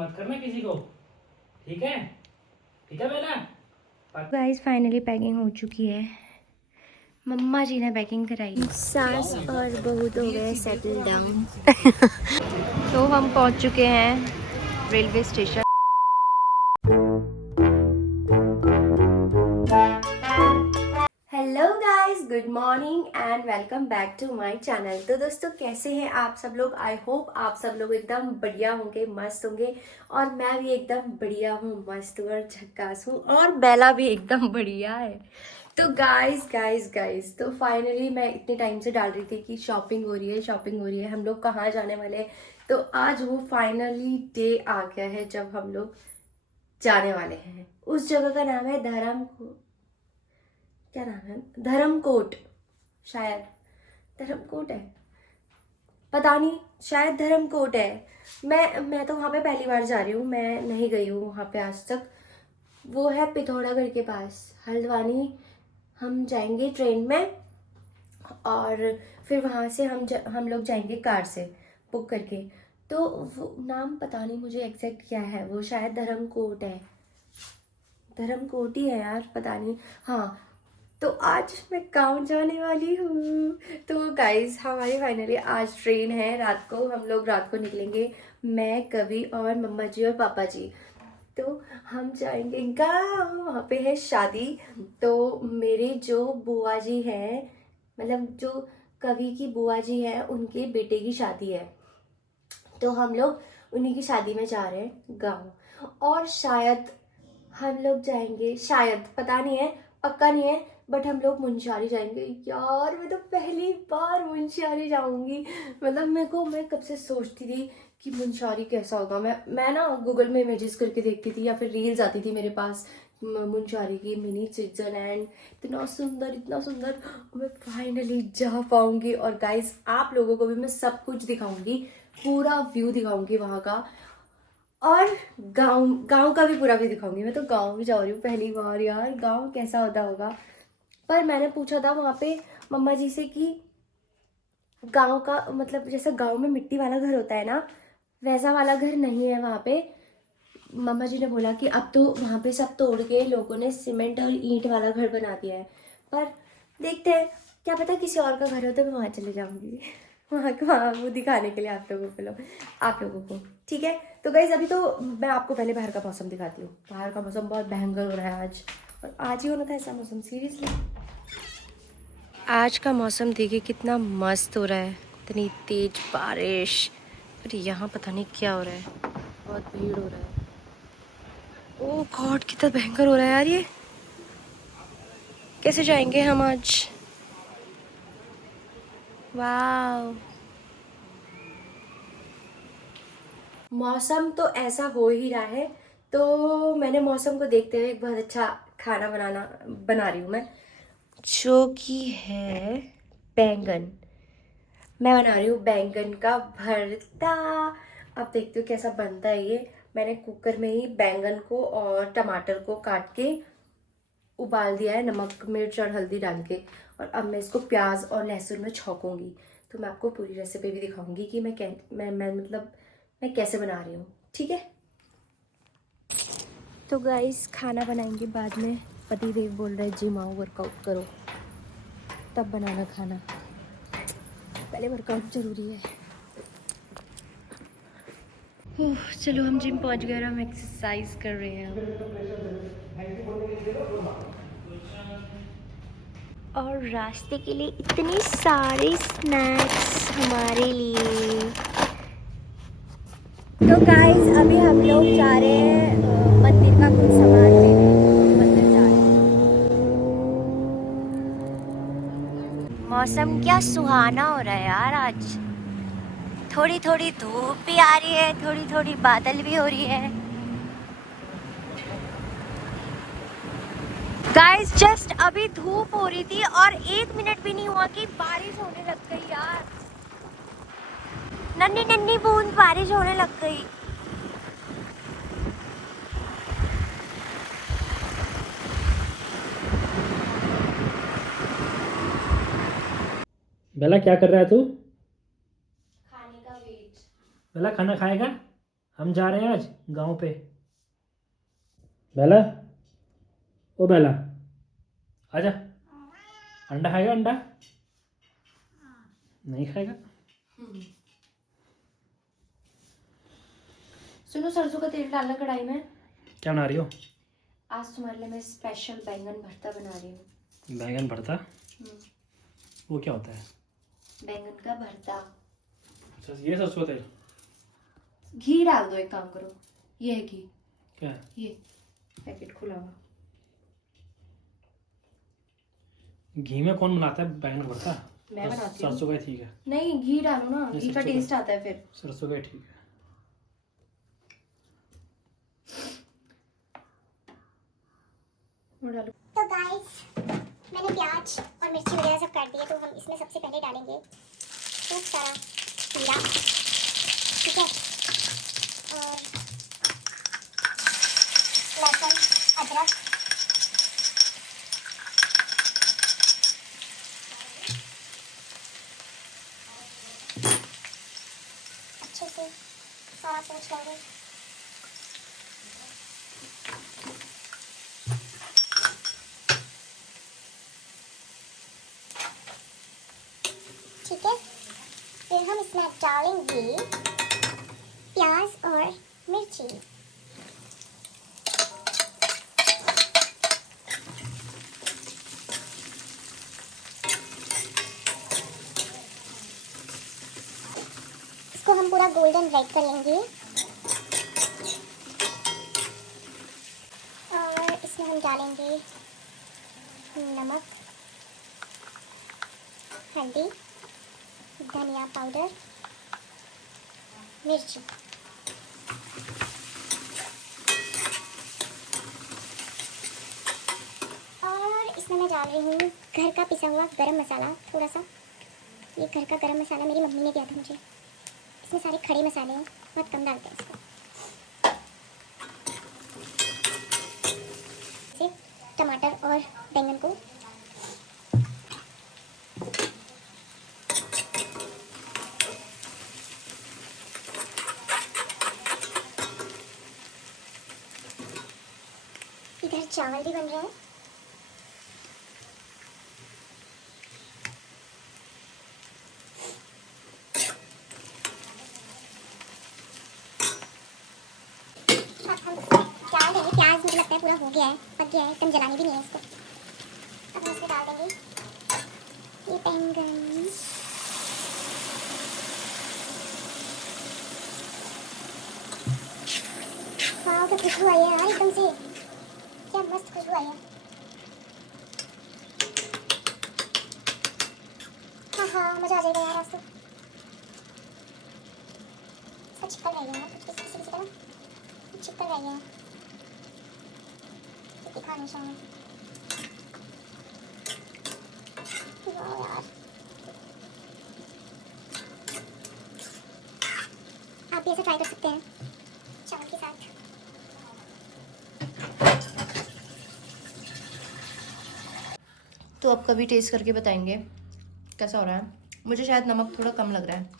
मत करना किसी को, ठीक है? ठीक है बेला? गाइस फाइनली पैकिंग हो चुकी है। मम्मा जी ने पैकिंग कराई। सास और बहू तो हो गए सेटल डाउन। तो हम पहुंच चुके हैं railway station. Hello guys, good morning and welcome back to my channel. तो दोस्तों कैसे हैं आप सब लोग? आई होप आप सब लोग एकदम बढ़िया होंगे, मस्त होंगे। और मैं भी एकदम बढ़िया हूँ, मस्त हूँ और झक्कास हूँ। और बेला भी एकदम बढ़िया है। तो गाइस तो फाइनली मैं इतने टाइम से डाल रही थी कि शॉपिंग हो रही है, हम लोग कहाँ जाने वाले हैं। तो आज वो फाइनली डे आ गया है जब हम लोग जाने वाले हैं। उस जगह का नाम है क्या नाम है, धर्मकोट। शायद धर्मकोट है, पता नहीं, शायद धर्मकोट है। मैं तो वहाँ पे पहली बार जा रही हूँ, मैं नहीं गई हूँ वहाँ पे आज तक। वो है पिथौरागढ़ के पास, हल्द्वानी। हम जाएंगे ट्रेन में और फिर वहाँ से हम लोग जाएंगे कार से बुक करके। तो वो नाम पता नहीं मुझे एग्जैक्ट क्या है, वो शायद धर्मकोट है, धर्मकोट ही है यार, पता नहीं। हाँ, तो आज मैं गाँव जाने वाली हूँ। तो गाइस हमारी फाइनली आज ट्रेन है, रात को हम लोग रात को निकलेंगे, मैं कवि और मम्मा जी और पापा जी। तो हम जाएंगे गाँव, वहाँ पे है शादी। तो मेरे जो बुआ जी हैं, मतलब जो कवि की बुआ जी है, उनके बेटे की शादी है। तो हम लोग उन्हीं की शादी में जा रहे हैं गाँव। और शायद हम लोग जाएंगे, शायद पता नहीं है, पक्का नहीं है, बट हम लोग मुंशियारी जाएंगे। यार मैं तो पहली बार मुंशियारी जाऊंगी। मतलब मैं कब से सोचती थी कि मुंशियारी कैसा होगा। मैं ना गूगल में इमेजेस करके देखती थी या फिर रील्स आती थी मेरे पास मुंशियारी की, मिनी स्विट्जरलैंड, इतना सुंदर इतना सुंदर। मैं फाइनली जा पाऊंगी और गाइस आप लोगों को भी मैं सब कुछ दिखाऊंगी, पूरा व्यू दिखाऊंगी वहाँ का। और गांव गांव का भी पूरा भी दिखाऊंगी। मैं तो गांव भी जा रही हूँ पहली बार यार, गांव कैसा होता होगा। पर मैंने पूछा था वहाँ पे मम्मा जी से कि गांव का मतलब जैसे गांव में मिट्टी वाला घर होता है ना, वैसा वाला घर नहीं है वहाँ पे। मम्मा जी ने बोला कि अब तो वहाँ पे सब तोड़ के लोगों ने सीमेंट और ईंट वाला घर बना दिया है। पर देखते हैं, क्या पता किसी और का घर हो तो मैं वहाँ चले जाऊँगी। वहाँ वो दिखाने के लिए आप लोगों को ठीक है। तो गाइज अभी तो मैं आपको पहले बाहर का मौसम दिखाती हूँ। बाहर का मौसम बहुत भयंकर हो रहा है आज, और आज ही होना था ऐसा मौसम, सीरियसली। आज का मौसम देखिए कितना मस्त हो रहा है, इतनी तेज बारिश। पर यहाँ पता नहीं क्या हो रहा है, बहुत भीड़ हो रहा है। ओह गॉड कितना भयंकर हो रहा है यार, ये कैसे जाएंगे हम आज? वाह, मौसम तो ऐसा हो ही रहा है। तो मैंने मौसम को देखते हुए एक बहुत अच्छा खाना बना रही हूँ मैं, जो कि है बैंगन। मैं बना रही हूँ बैंगन का भरता। अब देखती हूँ कैसा बनता है ये। मैंने कुकर में ही बैंगन को और टमाटर को काट के उबाल दिया है, नमक मिर्च और हल्दी डाल के। और अब मैं इसको प्याज और लहसुन में छौंकूंगी। तो मैं आपको पूरी रेसिपी भी दिखाऊंगी कि मैं मतलब मैं कैसे बना रही हूँ, ठीक है। तो गाइस खाना बनाएंगे बाद में। पति देव बोल रहे जिम आओ, वर्कआउट करो, तब बनाना खाना। पहले वर्कआउट जरूरी है। चलो हम जिम पहुंच गए, हम एक्सरसाइज कर रहे हैं। और रास्ते के लिए इतने सारे स्नैक्स हमारे लिए। तो गाइस अभी हम लोग जा रहे हैं मंदिर का कुछ सामान लेने, मंदिर जा रहे हैं। मौसम क्या सुहाना हो रहा है यार आज। थोड़ी थोड़ी धूप भी आ रही है, थोड़ी थोड़ी बादल भी हो रही है। गाइस जस्ट अभी धूप हो रही थी और 1 मिनट भी नहीं हुआ कि बारिश होने लग गई यार। नन्ही नन्ही बूंद बारिश होने लग गई। बेला क्या कर रहा है तू? खाने का वेट। बेला खाना खाएगा? हम जा रहे हैं आज गांव पे। बेला, ओ बेला, आजा। अंडा खाएगा? अंडा नहीं खाएगा। सुनो, सरसों का तेल डालना कढ़ाई में। क्या बना रही हो? आज तुम्हारे लिए मैं स्पेशल बैंगन भरता बना रही हूँ। बैंगन भरता? वो क्या होता है? बैंगन का भरता। अच्छा, ये सरसों का तेल। घी डाल दो, एक काम करो, ये है घी। क्या? ये पैकेट खुला हुआ। घी में कौन बनाता है बैंगन भरता? मैं बनाती हूँ। सरसों का ही ठीक है। नहीं, घी डालो ना, घी का टेस्ट आता है फिर। सरसों का ही ठीक है। वो डालो। तो गाइस, मैंने प्याज और मिर्ची वगैरह सब काट दिए, तो हम इसमें सबसे पहले डालेंगे खूब सारा जीरा, ठीक है, और लहसुन, अदरक, अच्छे से सारा पीस लेंगे। ठीक है, फिर हम इसमें डालेंगे प्याज और मिर्ची। इसको हम पूरा गोल्डन रेड कर लेंगे और इसमें हम डालेंगे नमक, हल्दी, धनिया पाउडर, मिर्ची। और इसमें मैं डाल रही हूँ घर का पिसा हुआ गरम मसाला थोड़ा सा। ये घर का गरम मसाला मेरी मम्मी ने दिया था मुझे। इसमें सारे खड़े मसाले हैं, बहुत कम डालते हैं इसको। फिर टमाटर और बैंगन को इधर चावल भी बन रहा है। अब हम डाल देंगे प्याज, मुझे लगता है पूरा हो गया है, पक गया है, एकदम जलानी भी नहीं है इसको। अब हम इसमें डाल देंगे ये बैंगन। वाह, तो खुशबू आई है यार एकदम से, क्या मस्त खुशबू आई है। हाँ हाँ, मजा आ जाएगा यार आज तो। इसका चिकन रह गया कुछ किसी तरह, चिकन रह गया दिखा नहीं शायद। वाह यार, आप भी ऐसे ट्राई कर सकते हैं चावल के साथ। तो अब कभी टेस्ट करके बताएंगे कैसा हो रहा है। मुझे शायद नमक थोड़ा कम लग रहा है,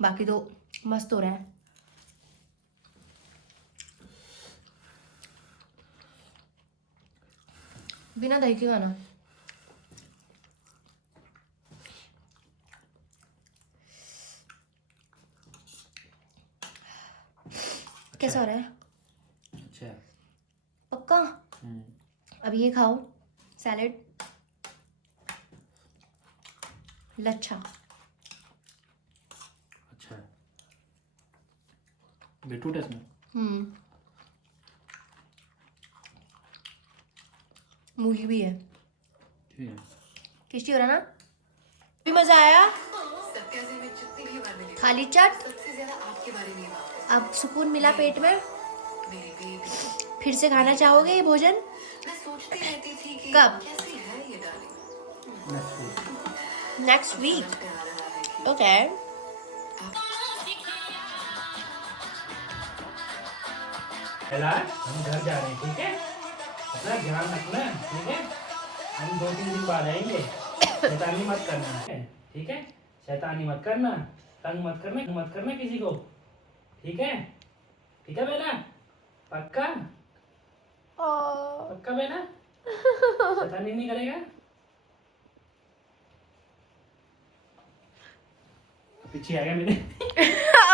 बाकी तो मस्त हो रहा है। बिना दही के खाना। कैसा हो रहा है? अच्छा है। पक्का? अब ये खाओ, सैलेड, लच्छा। अच्छा है। बीटरूट है इसमें? मूली भी है। ठीक है। टेस्टी हो रहा ना? भी मजा आया? खाली चट, अब सुकून मिला पेट में। फिर से खाना चाहोगे ये भोजन? कब? Next week. ओके। हम घर जा रहे हैं, ठीक है? अपना ध्यान रखना, ठीक है? हम 2-3 दिन बाद आएंगे। शैतानी मत करना है, ठीक है? शैतानी मत करना, तंग मत करना किसी को, ठीक है? ठीक है बेला? पक्का? पक्का बेला? शैतानी नहीं करेगा? पीछे आ गया मेरे।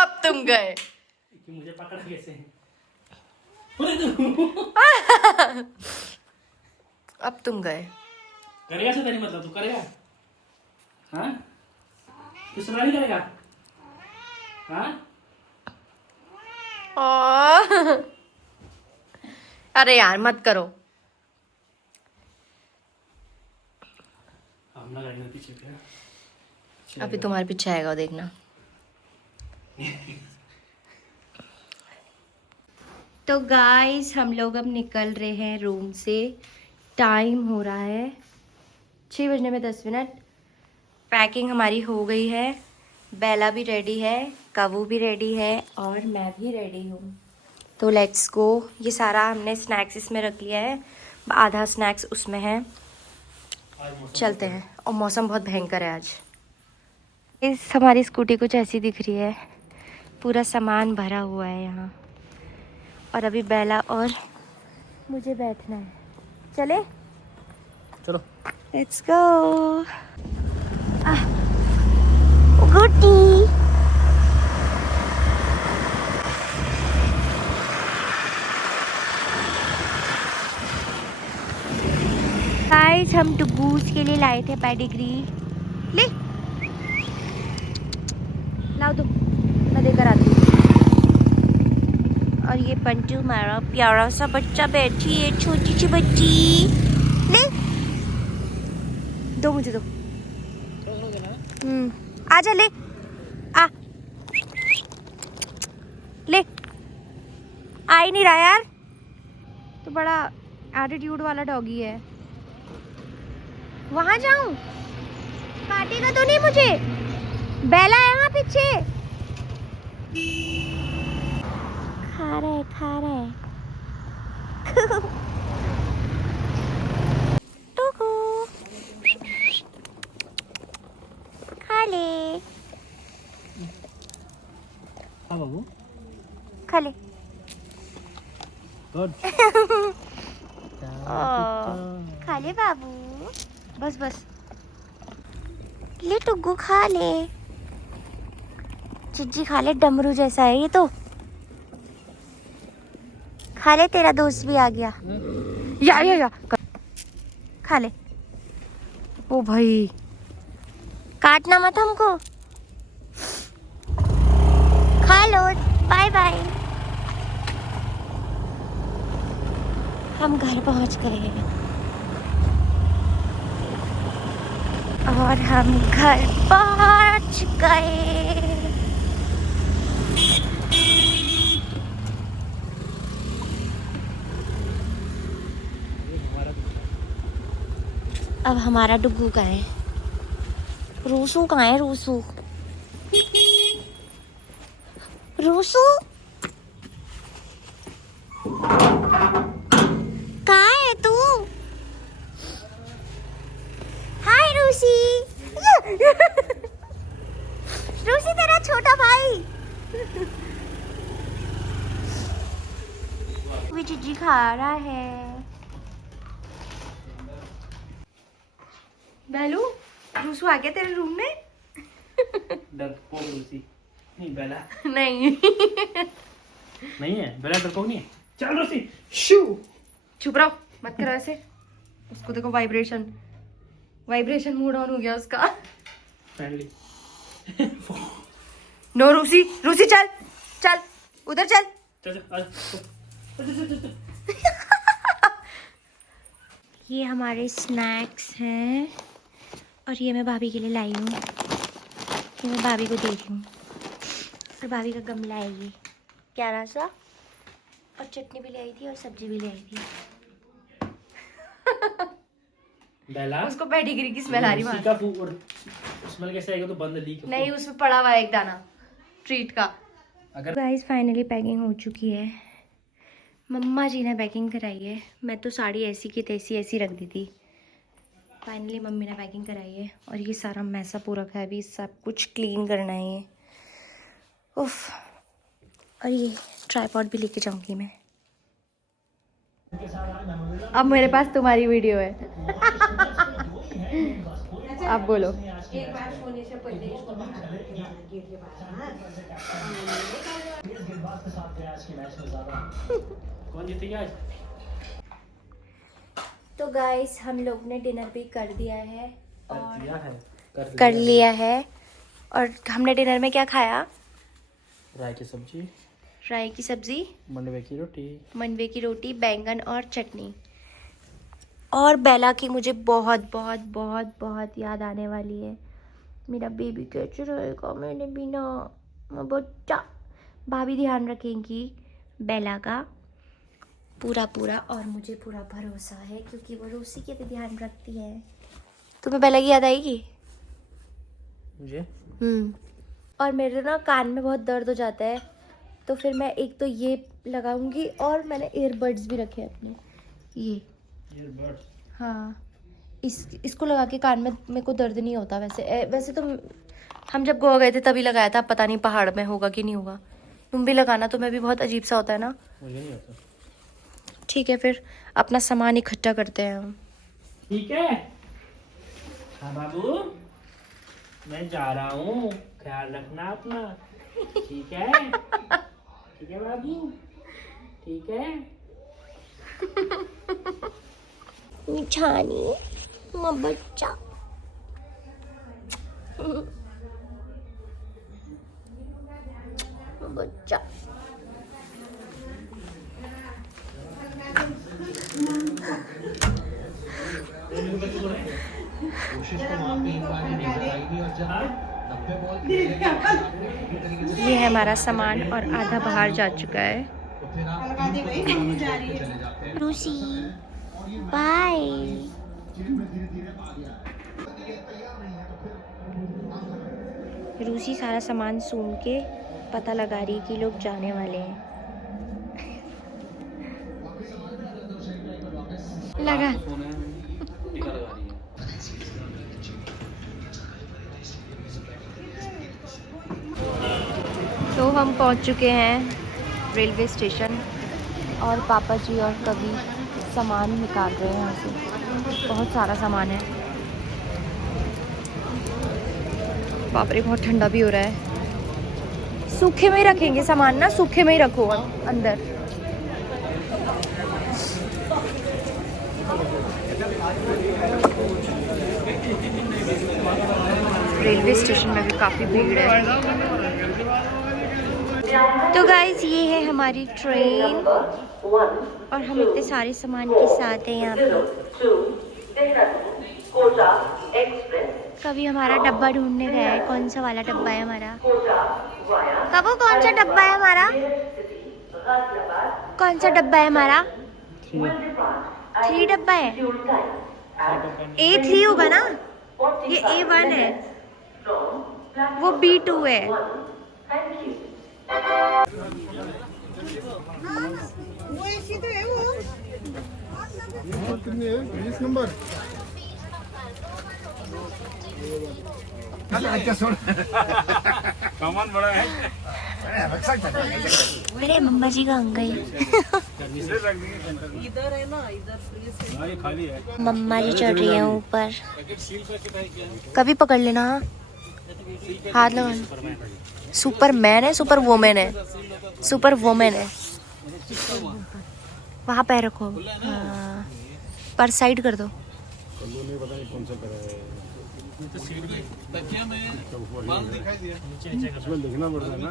अब तुम गए। कि मुझे पकड़ कैसे? बोले तू। अब तुम गए। करेगा शैतानी मतलब तू करेगा? हाँ? तू शैतानी करेगा? हाँ? अरे यार मत करो। हम ना करेंगे पीछे पे। अभी तुम्हारे पीछे आएगा वो देखना। तो गाइस हम लोग अब निकल रहे हैं रूम से। टाइम हो रहा है 6:10। पैकिंग हमारी हो गई है। बेला भी रेडी है, कवू भी रेडी है और मैं भी रेडी हूँ। तो लेट्स गो। ये सारा हमने स्नैक्स इसमें रख लिया है, आधा स्नैक्स उसमें है। चलते हैं। और मौसम बहुत भयंकर है आज। इस हमारी स्कूटी कुछ ऐसी दिख रही है, पूरा सामान भरा हुआ है यहाँ। और अभी बेला और मुझे बैठना है। चले चलो। Let's go. गुड्डी गाइस हम डुगूस के लिए लाए थे पेडिग्री। ले लाओ तुम, मैं देकर आती हूँ। और ये पंटू हमारा प्यारा सा बच्चा बैठी है, छोटी सी बच्ची। ले दो मुझे दो। आजा ले आ। ले आ ही नहीं रहा यार, तो बड़ा एटीट्यूड वाला डॉगी है। वहां जाऊं? काटेगा तो नहीं मुझे? बेला है यहाँ पीछे। खा रहे खा रहे। टुकू खा ले हाँ बाबू। खा ले। गुड। खा ले बाबू, बस बस। ले टुगू खा ले। चिज्जी खा ले, डमरू जैसा है ये तो। खा ले, तेरा दोस्त भी आ गया। या खा ले। ओ भाई काटना मत हमको। खा लो, बाय बाय। हम घर पहुंच गए हैं और हम घर पहुंच गए। अब हमारा डुग्गू कहाँ है? रूसू कहाँ है? रूसू रूसू कहाँ है तू? हाय रूसी। रूसी तेरा छोटा भाई। भी चिज्जी खा रहा है। बेलू रूसू आ गया तेरे रूम में। डरपोक रूसी नहीं बेला। नहीं नहीं है बेला, डरपोक नहीं है। चल रूसी शू। चुप रहो, मत करो ऐसे। उसको देखो, वाइब्रेशन मूड ऑन हो गया उसका। फ्रेंडली। नो रूसी, रूसी चल चल उधर चल। चल चल। ये हमारे स्नैक्स हैं और ये मैं भाभी के लिए लाई हूँ। ये मैं भाभी को दे रही हूँ। और भाभी का गमला है ये प्यारा सा। और चटनी भी ले आई थी और सब्जी भी ले आई थी। बेला उसको पेडिग्री की स्मेल आ रही है। का और स्मेल कैसे आएगा? तो बंद लीक नहीं, उसमें पड़ा हुआ है एक दाना ट्रीट का। अगर गाइस फाइनली पैकिंग हो चुकी है। मम्मा जी ने पैकिंग कराई है। मैं तो साड़ी ऐसी की तैसी ऐसी रख दी थी। फाइनली मम्मी ने पैकिंग कराई है। और ये सारा मैसा पूरा रखा है, अभी सब कुछ क्लीन करना है ये। उफ और ये ट्राइपॉड भी लेके जाऊंगी मैं। अब मेरे पास तुम्हारी वीडियो है। आप बोलो। एक बार सोने से पहले इसको बाहर निकालना, गेट के बाहर। कौन जीतेगी आज? तो गाइस हम लोग ने डिनर भी कर दिया है कर लिया है। और हमने डिनर में क्या खाया? राय की सब्जी, राई की सब्जी, मंडवे की रोटी, बैंगन और चटनी। और बेला की मुझे बहुत बहुत बहुत बहुत याद आने वाली है। मेरा बेबी कैसे रहेगा मैंने बिना बच्चा। भाभी ध्यान रखेंगी बेला का पूरा पूरा, और मुझे पूरा भरोसा है क्योंकि वो रूसी के भी ध्यान रखती है। तुम्हें बेला की याद आएगी? मुझे और मेरे ना कान में बहुत दर्द हो जाता है, तो फिर मैं एक तो ये लगाऊंगी, और मैंने ईयरबड्स भी रखे हैं अपने, ये हाँ, इसको लगा के कान में मेरे को दर्द नहीं होता। वैसे तो हम जब गोवा गए थे तभी लगाया था, पता नहीं पहाड़ में होगा कि नहीं होगा। तुम भी लगाना, तुम्हें भी बहुत अजीब सा होता है ना। मुझे नहीं आता। ठीक है, फिर अपना सामान इकट्ठा करते हैं हम। ठीक है हाँ बाबू, मैं जा रहा हूँ, ख्याल रखना अपना। ठीक है ठीक है बाबू, ठीक है। मिठानी बच्चा। बच्चा ये है हमारा सामान, और आधा बाहर जा चुका है। रूसी बाय। रूसी सारा सामान सूंघ के पता लगा रही कि लोग जाने वाले हैं। लगा तो हम पहुंच चुके हैं रेलवे स्टेशन, और पापा जी और कवि सामान निकाल रहे हैं यहाँ से। बहुत सारा सामान है। बाप रे, बहुत ठंडा भी हो रहा है। सूखे में ही रखेंगे सामान ना, सूखे में ही रखो अंदर। रेलवे स्टेशन में भी काफ़ी भीड़ है। तो गाइस ये है हमारी ट्रेन, और हम इतने सारे सामान के साथ हैं यहाँ पे। कभी हमारा डब्बा ढूंढने गया है। कौन सा वाला डब्बा है हमारा? कबो कौन सा डब्बा है हमारा? कौन सा डब्बा है हमारा? 3 डब्बा है। A3 होगा ना, ये A1 है, वो B2 है। नंबर सामान बड़ा है। अरे मम्मा जी का अंगई। इधर है ना, इधर खाली है। मम्मा जी चढ़ रही है ऊपर। कभी पकड़ लेना, हाथ लगा। सुपरमैन है, सुपर वोमेन है, सुपर वोमेन है। वहाँ पैर रखो, हाँ, पर साइड कर दो। देखना पड़ता है ना,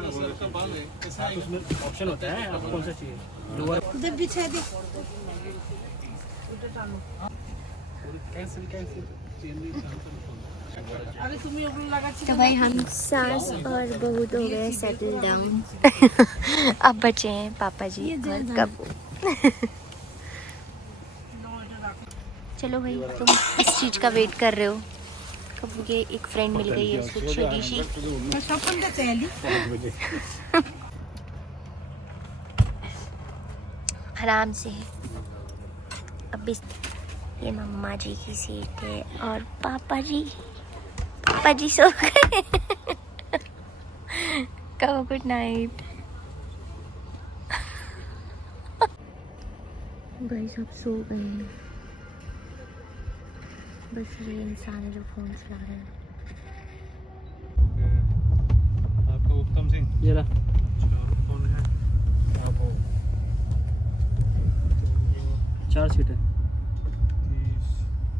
उसमें ऑप्शन होता है, आपको कौन सा चाहिए? लोअर उधर बिछा दे। अरे तुम्हें अपने लगा तो भाई हम सास और बहू तो हो गए सेटल डाउन। अब बचे हैं पापा जी और कबू। चलो भाई, तुम इस चीज़ का वेट कर रहे हो। कबू के एक फ्रेंड मिल गई है उसको, छोटी सी। आराम से। अब ये मम्मा जी की सीट है, और पापा जी सो गए। कहो गुड नाइट। भाई सब सो गए हैं, बस ये इंसान है जो फ़ोन चला रहे हैं। आपका उत्तम सिंह ये रहा। कौन है? 4 सीट है।